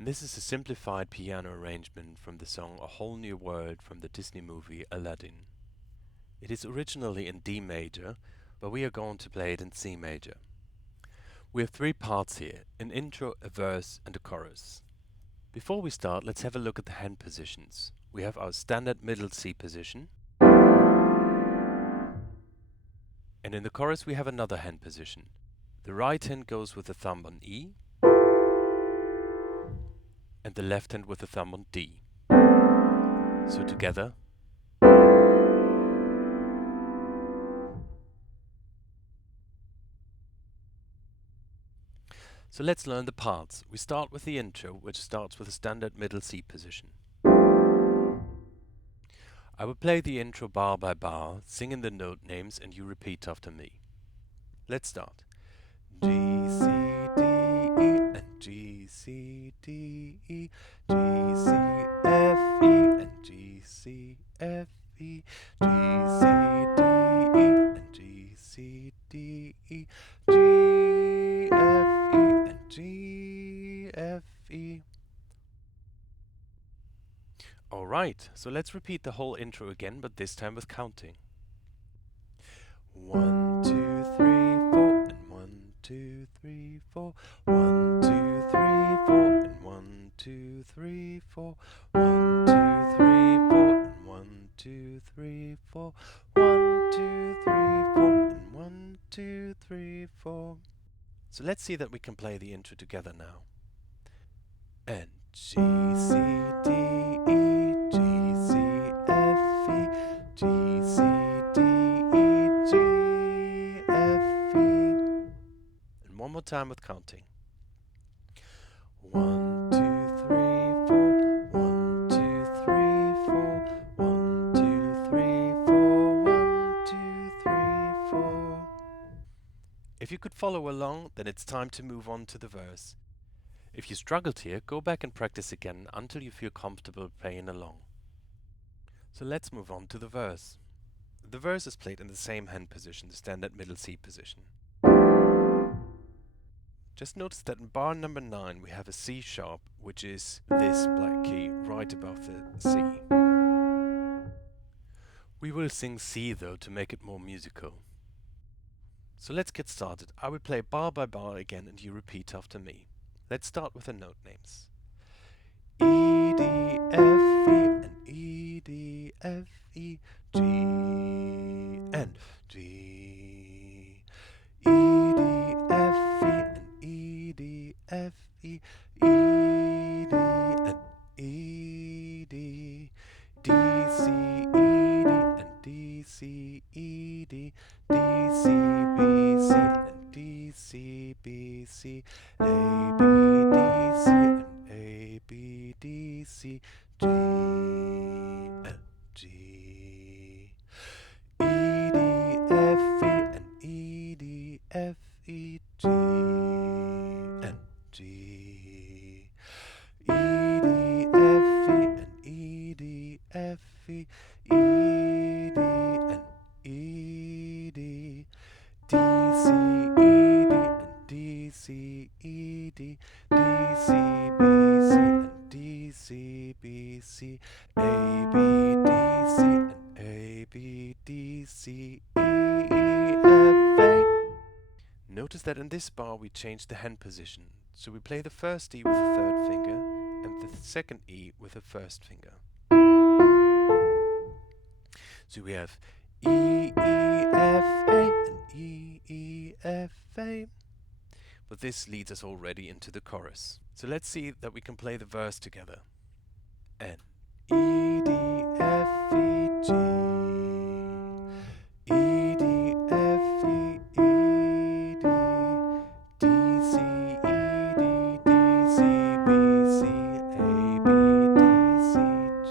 And this is a simplified piano arrangement from the song A Whole New World from the Disney movie Aladdin. It is originally in D major, but we are going to play it in C major. We have three parts here, an intro, a verse and a chorus. Before we start, let's have a look at the hand positions. We have our standard middle C position, and in the chorus we have another hand position. The right hand goes with the thumb on E, and the left hand with the thumb on D. So together. So let's learn the parts. We start with the intro, which starts with a standard middle C position. I will play the intro bar by bar, singing the note names, and you repeat after me. Let's start. G, C, D, E, and G, C, D, E, G, C, F, E, and G, C, F, E, G, C, D, E, and G, C, D, E, G, F, E, and G, F, E. Alright, so let's repeat the whole intro again, but this time with counting. 1, 2, 3, 4, and 1, 2, 3, 4. 1, 2, 3, 4, and 1, 2, 3, 4. 1, 2, 3, 4, and 1, 2, 3, 4. 1, 2, 3, 4, and 1, 2, 3, 4. So let's see that we can play the intro together now. And G, C, D, E, G, C, F, E, G, C, D, E, G, F, E. And one more time with counting. 1, 2, 3, 4. 1, 2, 3, 4. 1, 2, 3, 4. 1, 2, 3, 4. If you could follow along, then it's time to move on to the verse. If you struggled here, go back and practice again until you feel comfortable playing along. So let's move on to the verse. The verse is played in the same hand position, the standard middle C position. Just notice that in bar number 9 we have a C sharp, which is this black key right above the C. We will sing C though to make it more musical. So let's get started. I will play bar by bar again and you repeat after me. Let's start with the note names. E, D, F, E, and E, D, F, E, G, and G. E, D, F, E, and E, D, F, E, E, D, and E, D. D, C, E, D, and D, C, E, D. D, C, B, C, and D, C, B, C. A, B, D, C, and A, B, D, C, G, and G. E, D, F, E, and E, D, F, E, G, and G. E, D, F, E, and E, D, F, E, E, D, and E, D. D, C, E, D, and D, C, E, D. D, C, B, C, and D, C, B, C. A, B, D, C, and A, B, D, C, E, F, A. Notice that in this bar we change the hand position. So we play the first E with the third finger and the second E with the first finger. So we have E, E, F, A, and E, E, F, A. But this leads us already into the chorus. So let's see that we can play the verse together. N, E, D, F, E, G. E, D, F, E, E, D. D, C, E, D, D, C, B, C, A, B, D, C, G.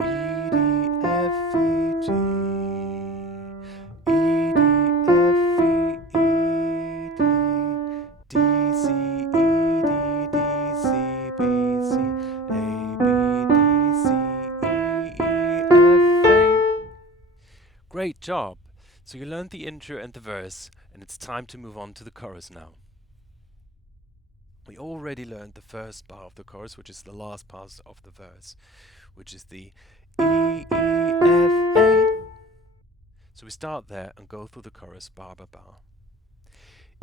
E, D, F, E, G. E, D, F, E, E, D. D, C, E, D, D, C, B, C, A, B, D, C, E, F, A. Great job! So you learned the intro and the verse, and it's time to move on to the chorus now. We already learned the first bar of the chorus, which is the last part of the verse, which is the E, E, F, A. So we start there and go through the chorus bar by bar.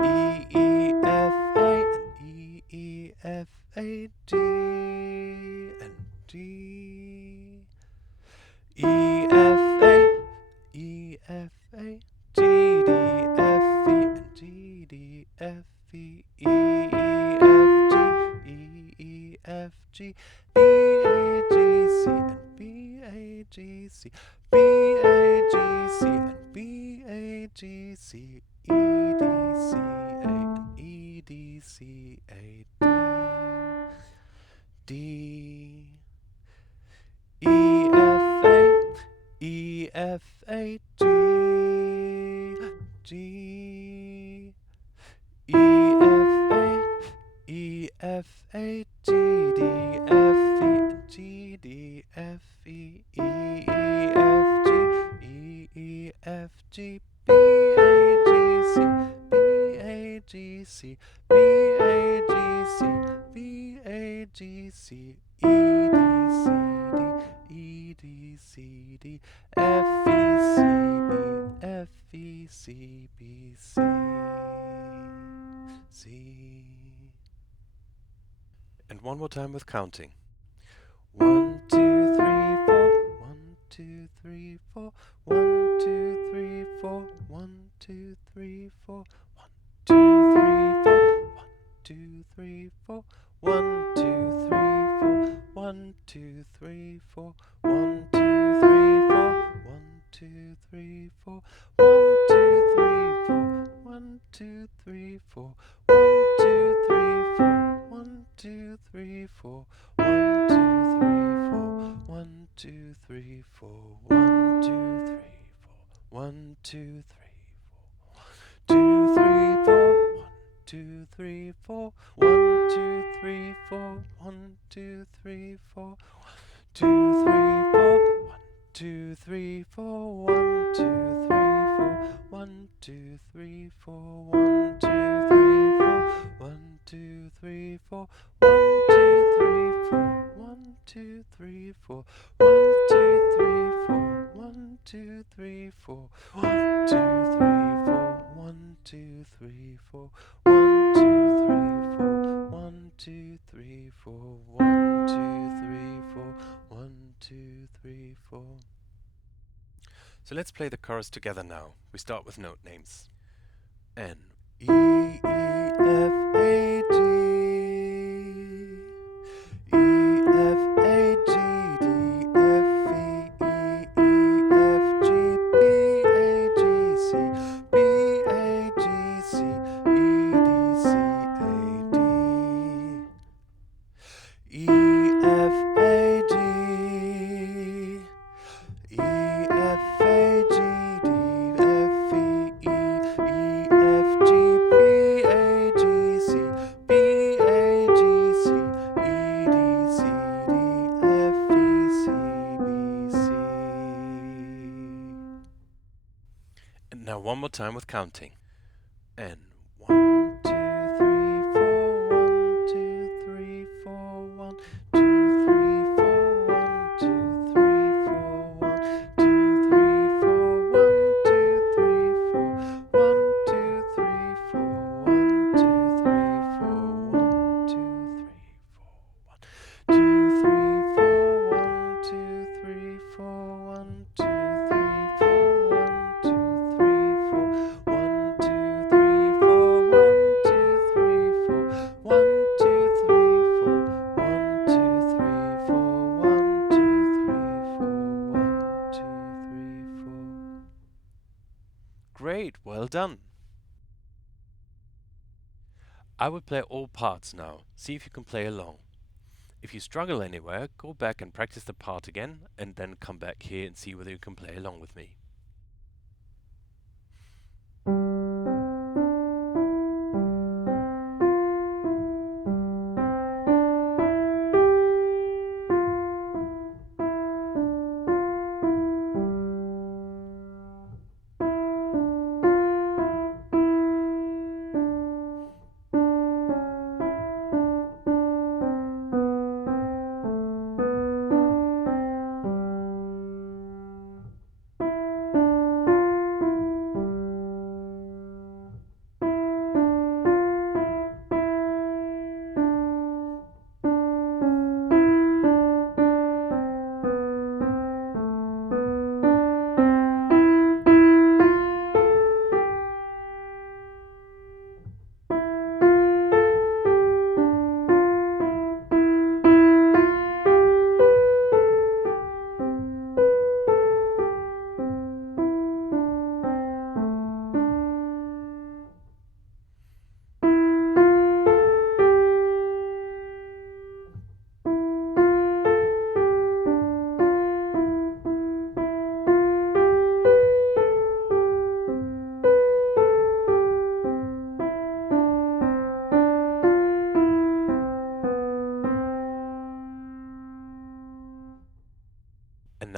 E, E, F, A, and E, E, F, A, D, and D. E, F, A, E, F, A, G, D, F, E, and G, D, F, E, E, E, F, G, B, A, G, C, and B, A, G, C, B, A, G, C, and B, A, G, C, E, D, C, A, and E, D, C, A, D, D, E, F, A, E, F, A, G, G, E, F, A, E, F, A, G, D, F, E, and G, D, F, E, E, F, G, E, F, G, B, A, G, C, B, A, G, C, B, A, G, C, B, A, G, C, E, D, C, D, E, D, C, D, F, E, C, B, F, E, C, B, C, C. And one more time with counting. 1, 2, 3, 4. 1, 2, 3, 4. 1, 2, 3, 4. 1, 2, 3, 4. 1, 2, 3, 4. 1, 2, 3, 4. 1, 2, 3, 4. 1, 2, 3, 4. 1, 2, 3, 4. 1, 2, 3, 4. 1, 2, 3, 4. 1, 2, 3, 4. 1, 2, 3, 4. 1, 2, 3, 4. 1, 2, 3, 4. 1, 2, 3, 4. 1, 2, 3, 4. 2, 3, 4. 2, 3, 4. 1, 2, 3, 4. 1, 2, 3, 4. 2, 3, 4. 2, 3, 4. 1, 2, 3, 4. 1, 2, 3, 4. 1, 2, 3, 4. 1, 2, 3, 4. 1, 2, 3, 4. 1, 2, 3, 4. 1, 2, 3, 4. 1, 2, 3, 4. 1, 2, 3, 4. 1, 2, 3, 4. 1, 2, 3, 4. 1, 2, 3, 4. 1, 2, 3, 4. 1, 2, 3, 4. So let's play the chorus together now. We start with note names. N, E, E, F, A, G, E, F, A, G, D, F, E, F, G, B, A, G, C, B, A, G, C, E, D, C, A, D, E, F, A, G, E, F, A, G, D, F, E, F, G, B, A, G, C, B, A, G, C, E, D, C, D, F, E, C, B, C. And now one more time with counting. N, 1, 2, 3, 4. 1, 2, 3, 4. 1, 2, 3, 4. 1, 2, 3, 4. 1, 2, 3, 4. 1, 2, 3, 4. 1, 2, 3, 4. 1, 2, 3, 4. 1, 2, 3, 4. 2, 3, 4. 1, 2, 3, 4. 1, 2, 3, 4. 1, 2, 3, 4. 1, 2, 3, 4. 1, 2, 3, 4. 1, 2, 3, 4. 1, 2, 3, 4. 1, 2, 3, 4. 1, 2, 3, 4. Great, well done. I will play all parts now. See if you can play along. If you struggle anywhere, go back and practice the part again, and then come back here and see whether you can play along with me.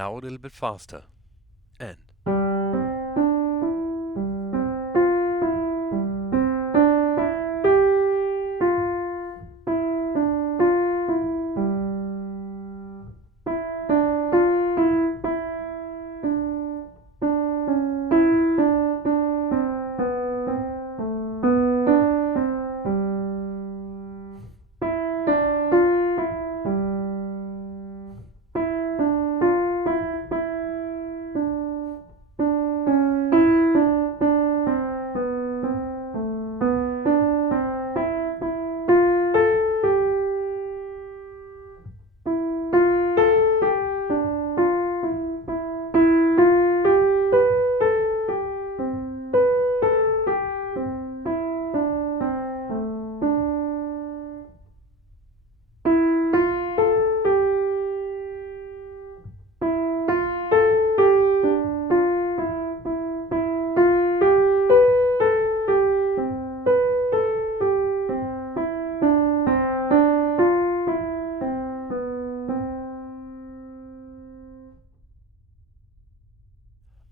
Now a little bit faster. And.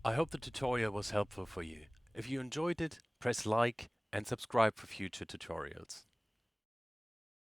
I hope the tutorial was helpful for you. If you enjoyed it, press like and subscribe for future tutorials.